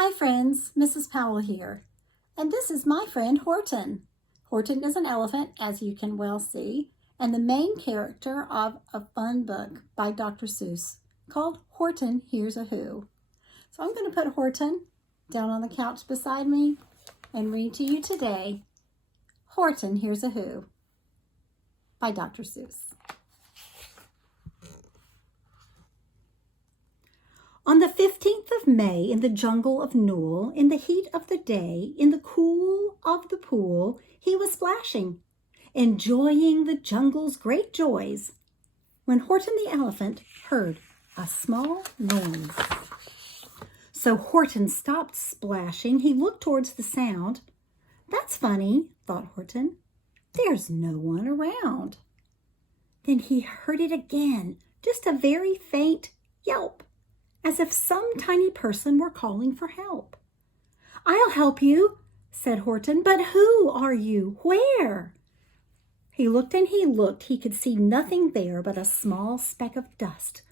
Hi friends, Mrs. Powell here, and this is my friend Horton. Horton is an elephant, as you can well see, and the main character of a fun book by Dr. Seuss called Horton Hears a Who. So I'm going to put Horton down on the couch beside me and read to you today, Horton Hears a Who by Dr. Seuss. On the 15th of May, in the jungle of Newell, in the heat of the day, in the cool of the pool, he was splashing, enjoying the jungle's great joys, when Horton the elephant heard a small noise. So Horton stopped splashing. He looked towards the sound. "That's funny," thought Horton. "There's no one around." Then he heard it again, just a very faint yelp, as if some tiny person were calling for help. "I'll help you," said Horton, "but who are you? Where?" He looked and he looked. He could see nothing there but a small speck of dust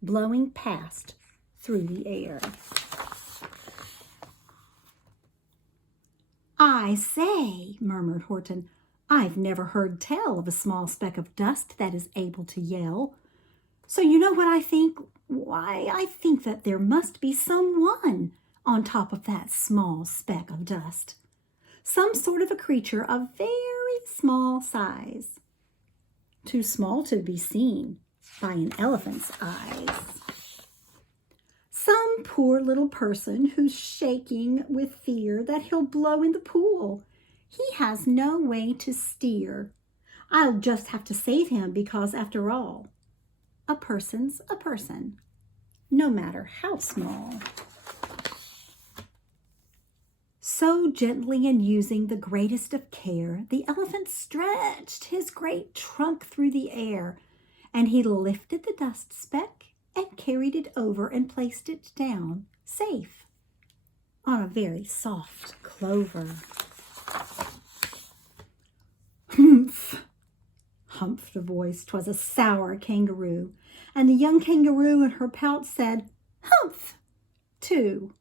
blowing past through the air. "I say," murmured Horton, "I've never heard tell of a small speck of dust that is able to yell. So you know what I think? Why, I think that there must be someone on top of that small speck of dust. Some sort of a creature of very small size. Too small to be seen by an elephant's eyes. Some poor little person who's shaking with fear that he'll blow in the pool. He has no way to steer. I'll just have to save him because, after all, a person's a person, no matter how small." So gently and using the greatest of care, the elephant stretched his great trunk through the air, and he lifted the dust speck and carried it over and placed it down, safe, on a very soft clover. "Humph!" humphed a voice. 'Twas a sour kangaroo, and the young kangaroo in her pouch said, "Humph!" too.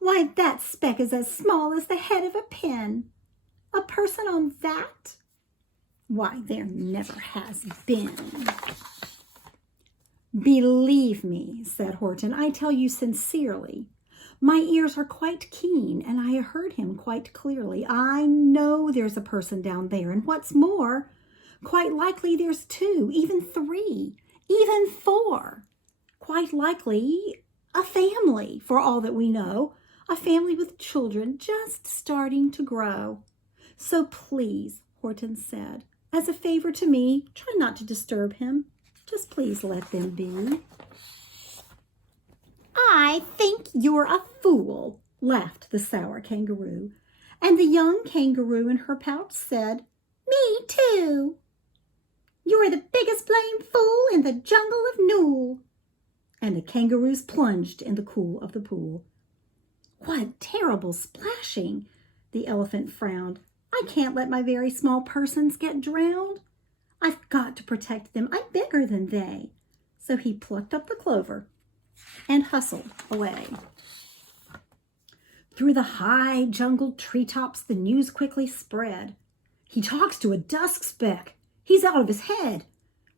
"Why, that speck is as small as the head of a pin. A person on that? Why, there never has been." "Believe me," said Horton, "I tell you sincerely. My ears are quite keen, and I heard him quite clearly. I know there's a person down there, and what's more, quite likely there's two, even three, even four. Quite likely a family, for all that we know, a family with children just starting to grow. So please," Horton said, "as a favor to me, try not to disturb him. Just please let them be." "I think you're a fool," laughed the sour kangaroo. And the young kangaroo in her pouch said, "Me too. You're the biggest blamed fool in the jungle of Newell." And the kangaroos plunged in the cool of the pool. "What terrible splashing!" The elephant frowned. "I can't let my very small persons get drowned. I've got to protect them. I'm bigger than they." So he plucked up the clover and hustled away. Through the high jungle treetops, the news quickly spread. "He talks to a dust speck. He's out of his head.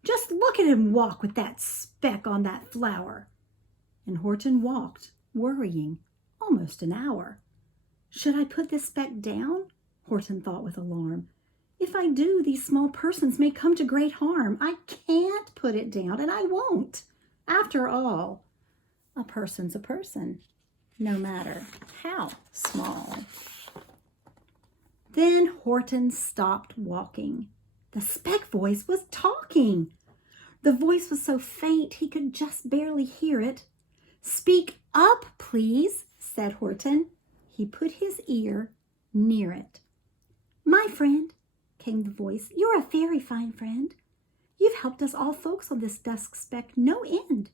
Just look at him walk with that speck on that flower." And Horton walked, worrying, almost an hour. "Should I put this speck down?" Horton thought with alarm. "If I do, these small persons may come to great harm. I can't put it down, and I won't. After all, a person's a person, no matter how small." Then Horton stopped walking. The speck voice was talking. The voice was so faint he could just barely hear it. "Speak up, please," said Horton. He put his ear near it. "My friend," came the voice, "you're a very fine friend. You've helped us all folks on this dust speck no end.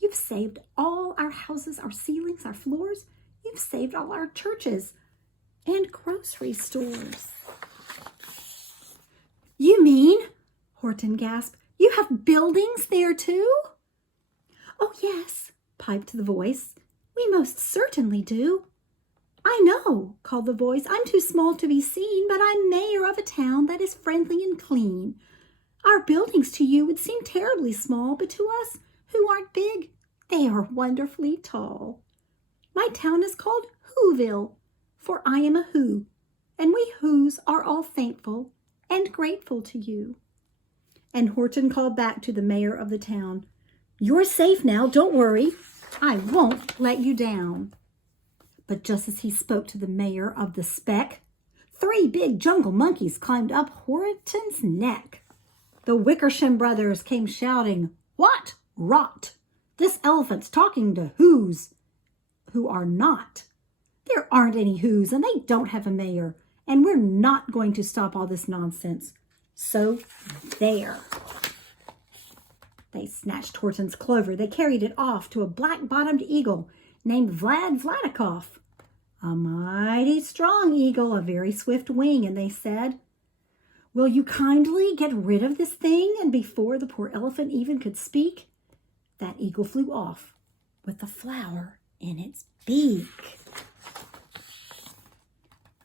You've saved all our houses, our ceilings, our floors. You've saved all our churches and grocery stores." "You mean," Horton gasped, "you have buildings there too?" "Oh, yes," piped the voice. "We most certainly do. I know, called the voice. I'm too small to be seen, but I'm mayor of a town that is friendly and clean. Our buildings to you would seem terribly small, but to us who aren't big, they are wonderfully tall. My town is called Whoville, for I am a Who, and we Whos are all thankful and grateful to you. And Horton called back to the mayor of the town, You're safe now, don't worry. I won't let you down. But just as he spoke to the mayor of the speck, 3 big jungle monkeys climbed up Horton's neck. The Wickersham brothers came shouting, What rot! This elephant's talking to Whos who are not. There aren't any Whos, and they don't have a mayor, and we're not going to stop all this nonsense. So there. They snatched Horton's clover. They carried it off to a black-bottomed eagle named Vlad Vladikoff, a mighty strong eagle, a very swift wing, and they said, Will you kindly get rid of this thing? And before the poor elephant even could speak, that eagle flew off with a flower in its beak.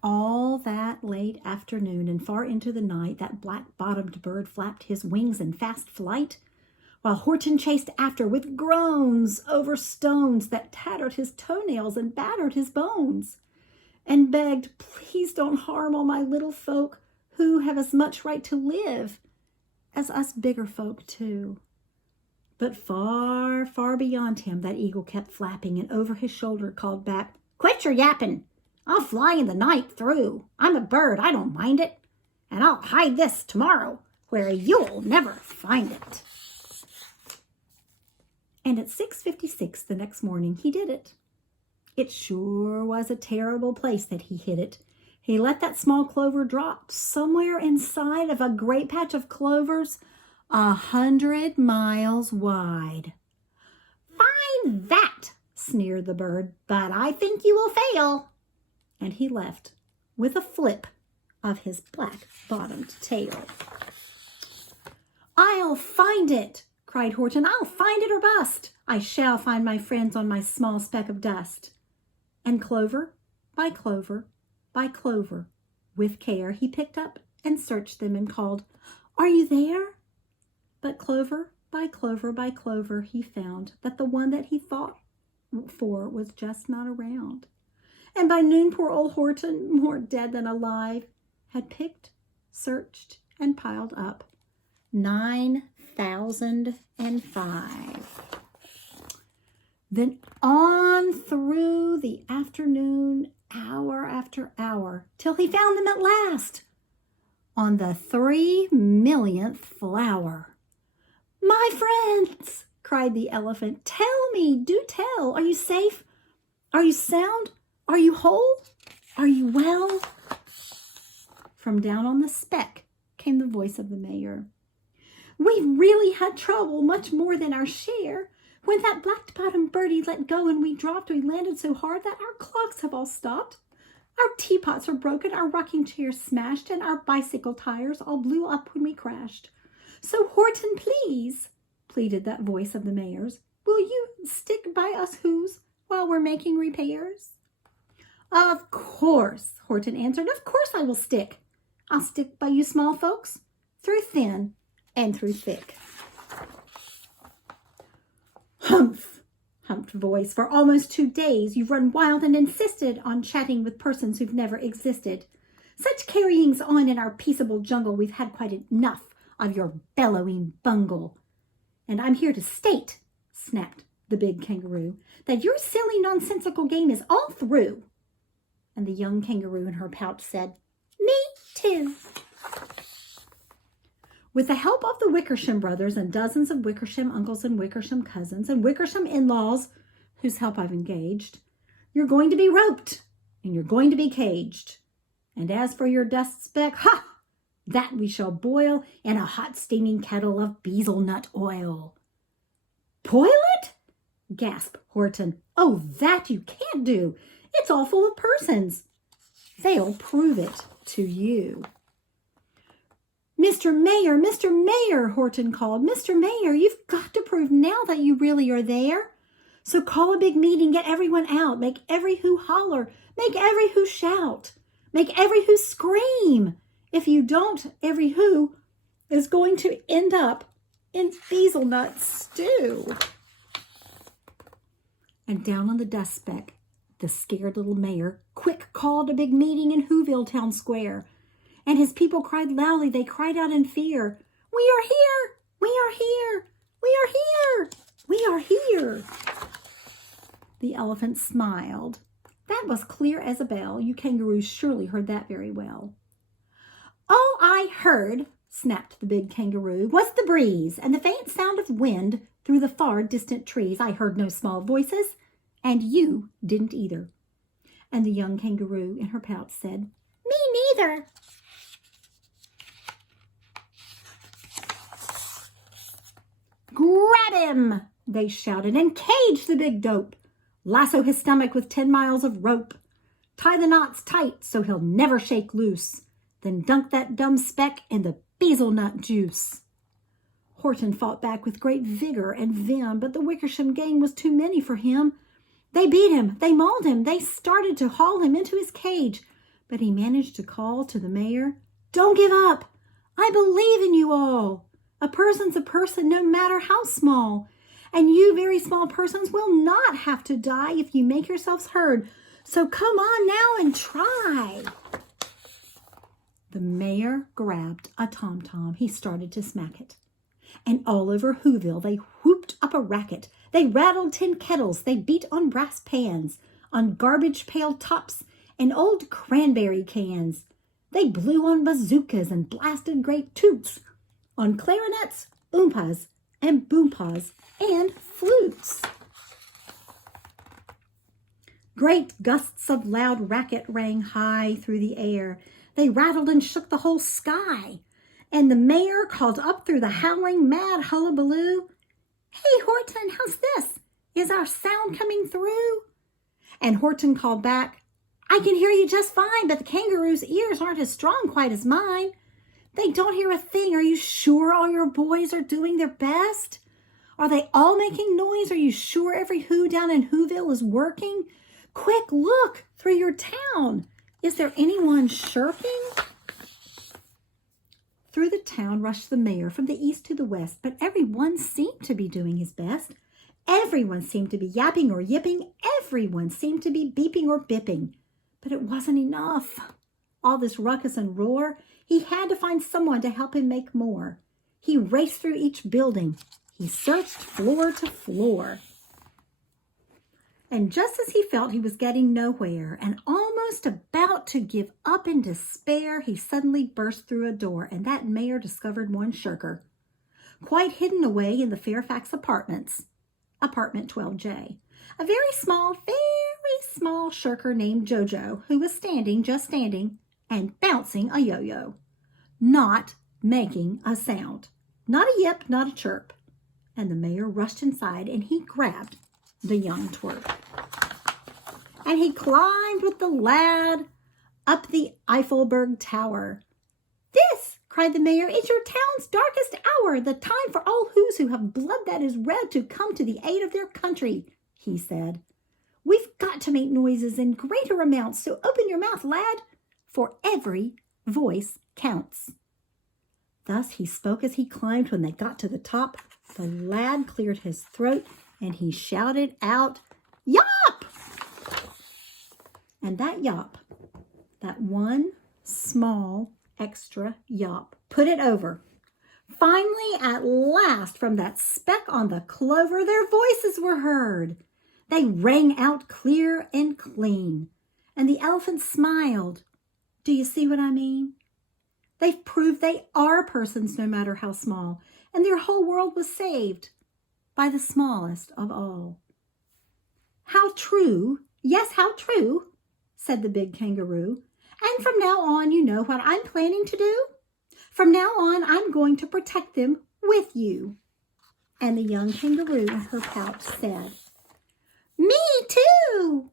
All that late afternoon and far into the night, that black-bottomed bird flapped his wings in fast flight, while Horton chased after with groans over stones that tattered his toenails and battered his bones, and begged, Please don't harm all my little folk who have as much right to live as us bigger folk too. But far, far beyond him, that eagle kept flapping, and over his shoulder called back, Quit your yapping! I'll fly in the night through. I'm a bird, I don't mind it. And I'll hide this tomorrow where you'll never find it. And at 6:56 the next morning, he did it. It sure was a terrible place that he hid it. He let that small clover drop somewhere inside of a great patch of clovers 100 miles wide. Fine that, sneered the bird, but I think you will fail. And he left with a flip of his black-bottomed tail. I'll find it, cried Horton. I'll find it or bust. I shall find my friends on my small speck of dust. And clover by clover by clover, with care, he picked up and searched them and called, Are you there? But clover by clover by clover, he found that the one that he thought for was just not around. And by noon, poor old Horton, more dead than alive, had picked, searched, and piled up 9,005. Then on through the afternoon, hour after hour, till he found them at last on the 3 millionth flower. My friends, cried the elephant, tell me, do tell, are you safe? Are you sound? Are you whole? Are you well? From down on the speck came the voice of the mayor. We've really had trouble, much more than our share. When that black-bottomed birdie let go and we dropped, we landed so hard that our clocks have all stopped. Our teapots are broken, our rocking chairs smashed, and our bicycle tires all blew up when we crashed. So Horton, please, pleaded that voice of the mayor's, will you stick by us Whos while we're making repairs? Of course, Horton answered. Of course I will stick. I'll stick by you small folks, through thin and through thick. Humph, humped voice. For almost 2 days you've run wild and insisted on chatting with persons who've never existed. Such carryings on in our peaceable jungle, we've had quite enough of your bellowing bungle. And I'm here to state, snapped the big kangaroo, that your silly nonsensical game is all through. And the young kangaroo in her pouch said, Me too. With the help of the Wickersham brothers and dozens of Wickersham uncles and Wickersham cousins and Wickersham in-laws, whose help I've engaged, you're going to be roped and you're going to be caged. And as for your dust speck, ha! That we shall boil in a hot steaming kettle of bezelnut oil. Boil it? Gasped Horton. Oh, that you can't do. It's all full of persons. They'll prove it to you. Mr. Mayor, Horton called. Mr. Mayor, you've got to prove now that you really are there. So call a big meeting, get everyone out, make every who holler, make every who shout, make every who scream. If you don't, every who is going to end up in hazelnut stew. And down on the dust speck, the scared little mayor quick called a big meeting in Whoville Town Square. And his people cried loudly, they cried out in fear, "We are here! We are here! We are here! We are here!" The elephant smiled. That was clear as a bell. You kangaroos surely heard that very well. "All I heard," snapped the big kangaroo, "was the breeze and the faint sound of wind through the far distant trees. I heard no small voices, and you didn't either." And the young kangaroo in her pouch said, "Me neither." "Grab him," they shouted, "and cage the big dope. Lasso his stomach with 10 miles of rope. Tie the knots tight so he'll never shake loose. Then dunk that dumb speck in the hazelnut juice." Horton fought back with great vigor and vim, but the Wickersham gang was too many for him. They beat him, they mauled him, they started to haul him into his cage, but he managed to call to the mayor, "Don't give up. I believe in you all. A person's a person no matter how small. And you very small persons will not have to die if you make yourselves heard. So come on now and try." The mayor grabbed a tom-tom. He started to smack it. And all over Whoville they whooped up a racket. They rattled tin kettles. They beat on brass pans, on garbage pail tops and old cranberry cans. They blew on bazookas and blasted great toots, on clarinets, oompas, and boompas, and flutes. Great gusts of loud racket rang high through the air. They rattled and shook the whole sky. And the mayor called up through the howling, mad hullabaloo, "Hey, Horton, how's this? Is our sound coming through?" And Horton called back, "I can hear you just fine, but the kangaroo's ears aren't as strong quite as mine. They don't hear a thing. Are you sure all your boys are doing their best? Are they all making noise? Are you sure every who down in Whoville is working? Quick, look through your town. Is there anyone shirking?" Through the town rushed the mayor from the east to the west, but everyone seemed to be doing his best. Everyone seemed to be yapping or yipping. Everyone seemed to be beeping or bipping. But it wasn't enough. All this ruckus and roar, he had to find someone to help him make more. He raced through each building. He searched floor to floor. And just as he felt he was getting nowhere and almost about to give up in despair, he suddenly burst through a door, and that mayor discovered one shirker, quite hidden away in the Fairfax apartments, apartment 12J. A very small shirker named Jojo, who was just standing, and bouncing a yo-yo, not making a sound, not a yip, not a chirp. And the mayor rushed inside, and he grabbed the young twerp. And he climbed with the lad up the Eiffelberg Tower. "This," cried the mayor, "is your town's darkest hour, the time for all who have blood that is red to come to the aid of their country," he said. "We've got to make noises in greater amounts, so open your mouth, lad, for every voice counts." Thus he spoke as he climbed. When they got to the top, the lad cleared his throat, and he shouted out, "Yop!" And that yop, that one small extra yop, put it over. Finally, at last, from that speck on the clover, their voices were heard. They rang out clear and clean, and the elephant smiled. Do you see what I mean? They've proved they are persons no matter how small, and their whole world was saved by the smallest of all. "How true, yes, how true," said the big kangaroo. "And from now on, you know what I'm planning to do? From now on, I'm going to protect them with you." And the young kangaroo in her pouch said, "Me too!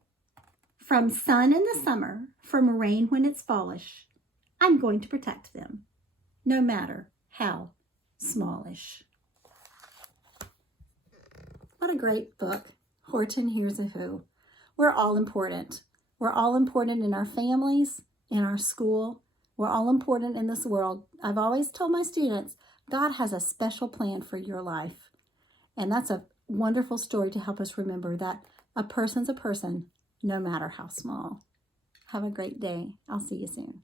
From sun in the summer, from rain when it's fallish, I'm going to protect them, no matter how smallish." What a great book. Horton Hears a Who. We're all important. We're all important in our families, in our school. We're all important in this world. I've always told my students, God has a special plan for your life. And that's a wonderful story to help us remember that a person's a person, no matter how small. Have a great day. I'll see you soon.